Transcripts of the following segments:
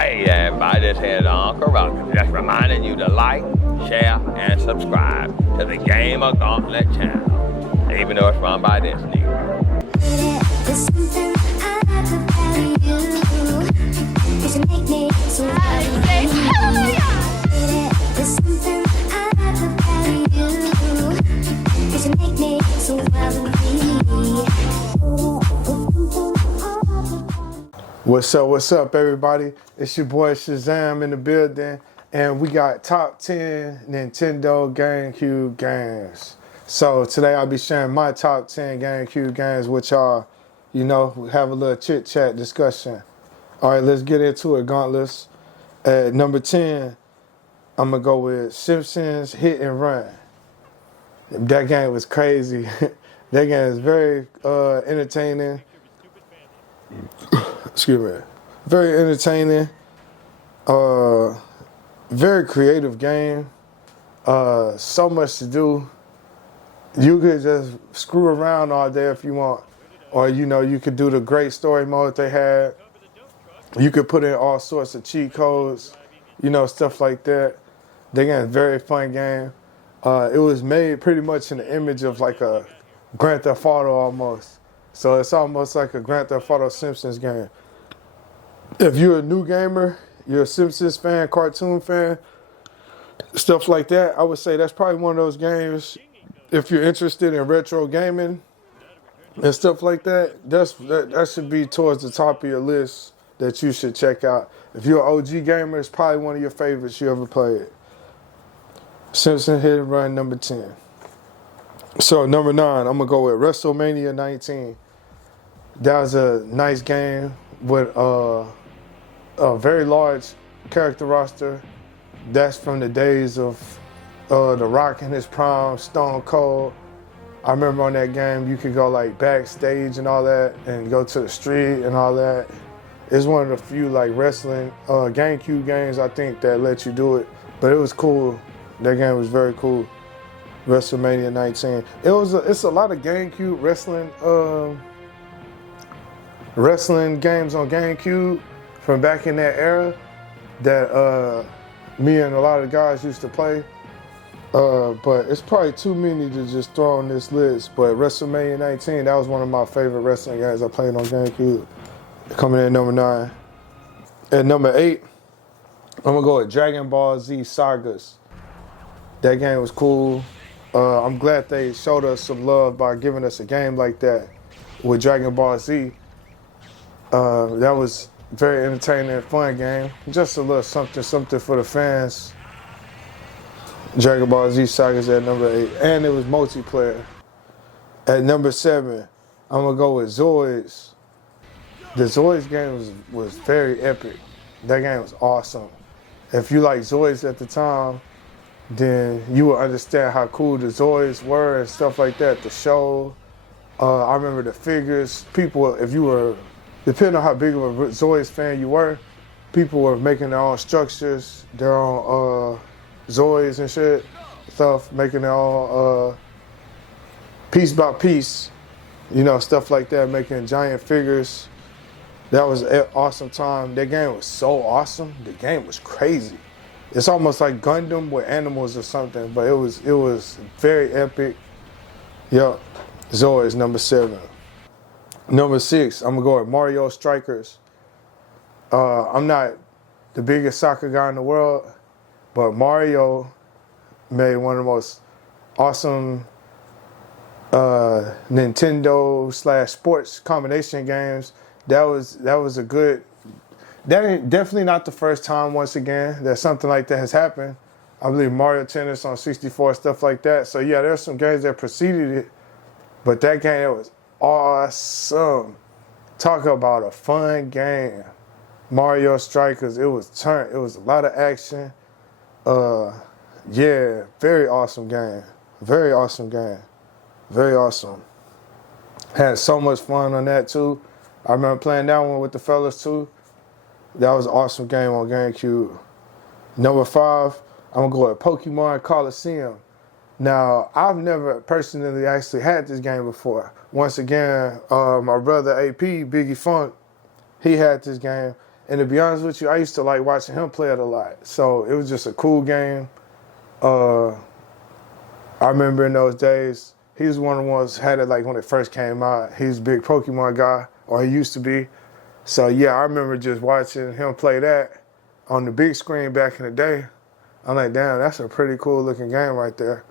Hey everybody, this is Uncle Roger. Just reminding you to like, share, and subscribe to the GamerGauntlet channel, even though it's run by this nigga. What's up, everybody? It's your boy Shazam in the building, and we got top 10 Nintendo GameCube games. So today I'll be sharing my top 10 GameCube games with y'all. You know, have a little chit-chat discussion. All right, let's get into it, Gauntlets. At number 10, I'm going to go with Simpsons Hit and Run. That game was crazy. That game is very entertaining. Excuse me. Very entertaining. Very creative game. So much to do. You could just screw around all day if you want. Or, you know, you could do the great story mode they had. You could put in all sorts of cheat codes, you know, stuff like that. They got a very fun game. It was made pretty much in the image of like a Grand Theft Auto almost. So it's almost like a Grand Theft Auto Simpsons game. If you're a new gamer, you're a Simpsons fan, cartoon fan, stuff like that, I would say that's probably one of those games. If you're interested in retro gaming and stuff like that, that should be towards the top of your list that you should check out. If you're an OG gamer, it's probably one of your favorites you ever played. Simpsons Hit and Run, number 10. So number 9, I'm going to go with WrestleMania 19. That was a nice game with a very large character roster. That's from the days of The Rock in his prime, Stone Cold. I remember on that game you could go like backstage and all that and go to the street and all that. It's one of the few like wrestling GameCube games I think that let you do it. But it was cool. That game was very cool. WrestleMania 19. It's a lot of GameCube wrestling games on GameCube from back in that era that me and a lot of guys used to play. But it's probably too many to just throw on this list. But WrestleMania 19, that was one of my favorite wrestling games I played on GameCube. Coming in at number 9. At number 8, I'm gonna go with Dragon Ball Z Sagas. That game was cool. I'm glad they showed us some love by giving us a game like that with Dragon Ball Z. That was very entertaining and fun game. Just a little something for the fans. Dragon Ball Z Sagas at number 8. And it was multiplayer. At number 7, I'm going to go with Zoids. The Zoids game was very epic. That game was awesome. If you like Zoids at the time, then you will understand how cool the Zoids were and stuff like that. The show. I remember the figures. People, if you were, depending on how big of a Zoids fan you were, people were making their own structures, their own Zoids and shit, stuff, making their own piece by piece, you know, stuff like that, making giant figures. That was an awesome time. That game was so awesome. The game was crazy. It's almost like Gundam with animals or something, but it was very epic. Yup. Zoids, number 7. Number 6, I'm gonna go with Mario Strikers. I'm not the biggest soccer guy in the world, but Mario made one of the most awesome Nintendo/sports combination games. That was a good. That ain't definitely not the first time, once again, that something like that has happened. I believe Mario Tennis on 64, stuff like that. So yeah, there's some games that preceded it, but that game, it was awesome. Talk about a fun game. Mario Strikers, it was a lot of action. Yeah, very awesome game. Very awesome game. Very awesome. Had so much fun on that too. I remember playing that one with the fellas too. That was an awesome game on GameCube. Number 5, I'm going to go with Pokemon Coliseum. Now, I've never personally actually had this game before. Once again, my brother AP, Biggie Funk, he had this game. And to be honest with you, I used to like watching him play it a lot. So it was just a cool game. I remember in those days, he was one of the ones had it like when it first came out. He was a big Pokemon guy, or he used to be. So yeah, I remember just watching him play that on the big screen back in the day. I'm like, damn, that's a pretty cool looking game right there.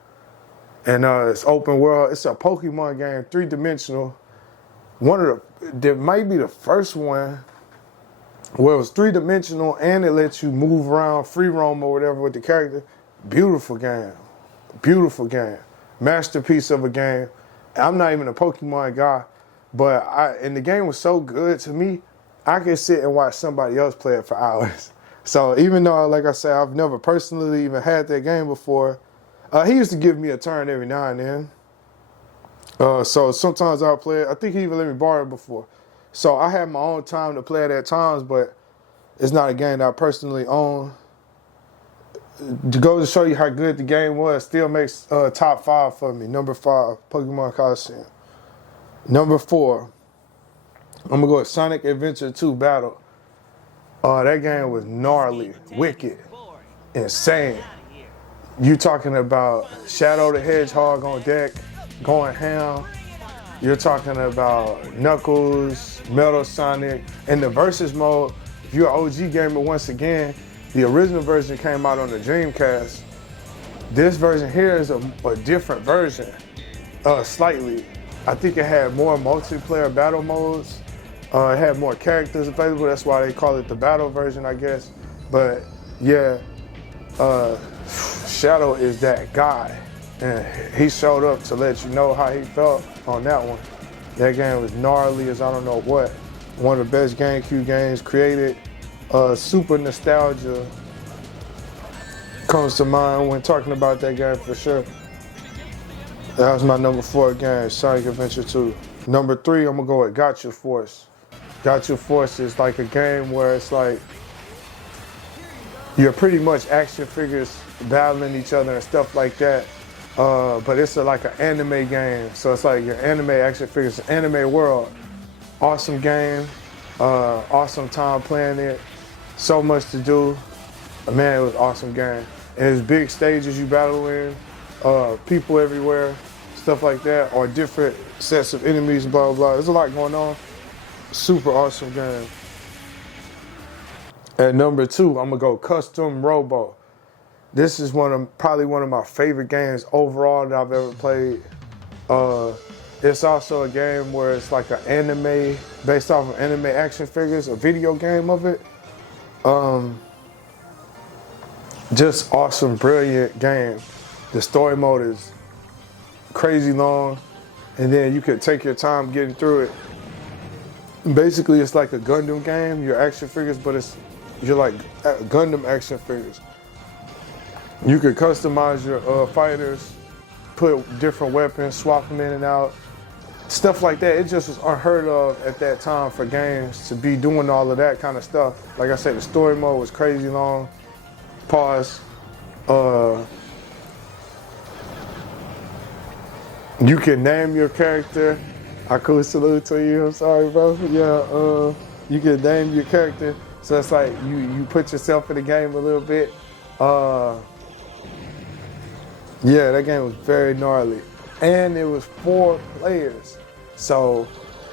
And it's open world. It's a Pokemon game, 3-dimensional. That might be the first one where it was 3-dimensional and it lets you move around, free roam or whatever with the character. Beautiful game. Beautiful game. Masterpiece of a game. I'm not even a Pokemon guy, but and the game was so good to me, I could sit and watch somebody else play it for hours. So even though, like I said, I've never personally even had that game before, he used to give me a turn every now and then. So sometimes I'll play it. I think he even let me borrow it before. So I had my own time to play it at times, but it's not a game that I personally own. To go to show you how good the game was, still makes top 5 for me. Number 5, Pokemon Coliseum. Number 4, I'm gonna go with Sonic Adventure 2 Battle. That game was gnarly, wicked, insane. You talking about Shadow the Hedgehog on deck, going ham. You're talking about Knuckles, Metal Sonic, and the versus mode. If you're an OG gamer, once again, the original version came out on the Dreamcast. This version here is a different version, slightly. I think it had more multiplayer battle modes. It had more characters available. That's why they call it the battle version, I guess. But yeah, Shadow is that guy. And he showed up to let you know how he felt on that one. That game was gnarly as I don't know what. One of the best GameCube games created. Super nostalgia comes to mind when talking about that game for sure. That was my number 4 game, Sonic Adventure 2. Number 3, I'm gonna go with Gotcha Force. Gotcha Force is like a game where it's like you're pretty much action figures battling each other and stuff like that. But it's like an anime game. So it's like your anime action figures, anime world. Awesome game. Awesome time playing it. So much to do. Man, it was an awesome game. And there's big stages you battle in, people everywhere, stuff like that, or different sets of enemies, blah, blah, blah. There's a lot going on. Super awesome game. At number 2, I'm gonna go Custom Robo. This is probably one of my favorite games overall that I've ever played. It's also a game where it's like an anime, based off of anime action figures, a video game of it. Just awesome, brilliant game. The story mode is crazy long, and then you could take your time getting through it. Basically, it's like a Gundam game. You're action figures, but you're like Gundam action figures. You could customize your fighters, put different weapons, swap them in and out, stuff like that. It just was unheard of at that time for games to be doing all of that kind of stuff. Like I said, the story mode was crazy long. Pause. You can name your character. I could salute to you. I'm sorry, bro. Yeah. You can name your character. So it's like you put yourself in the game a little bit. Yeah, that game was very gnarly. And it was 4 players. So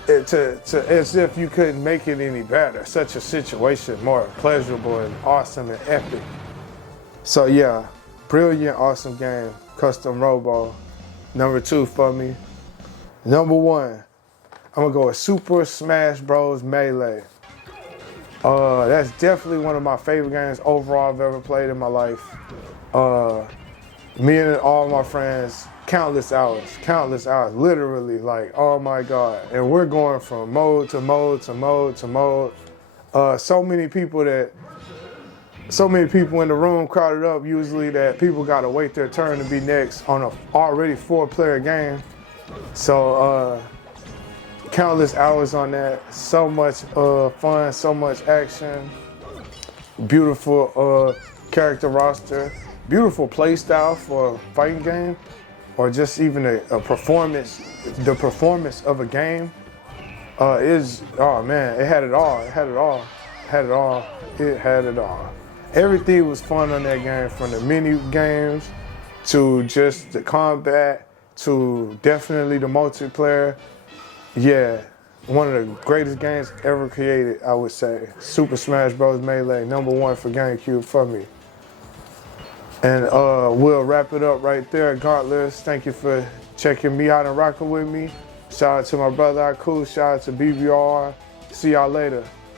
it's as if you couldn't make it any better. Such a situation, more pleasurable and awesome and epic. So yeah, brilliant, awesome game. Custom Robo. Number 2 for me. Number 1, I'm gonna go with Super Smash Bros. Melee. That's definitely one of my favorite games overall I've ever played in my life. Me and all my friends, countless hours, literally, like, oh my God. And we're going from mode to mode to mode to mode. So many people in the room crowded up usually that people gotta wait their turn to be next on a already 4-player game. So countless hours on that, so much fun, so much action, beautiful character roster. Beautiful play style for a fighting game, or just even a performance. The performance of a game oh man, it had it all. had it all. It had it all. Everything was fun on that game, from the mini games to just the combat to definitely the multiplayer. Yeah, one of the greatest games ever created, I would say. Super Smash Bros. Melee, #1 for GameCube for me. And we'll wrap it up right there. Gauntlets, thank you for checking me out and rocking with me. Shout out to my brother Aku, shout out to BBR. See y'all later.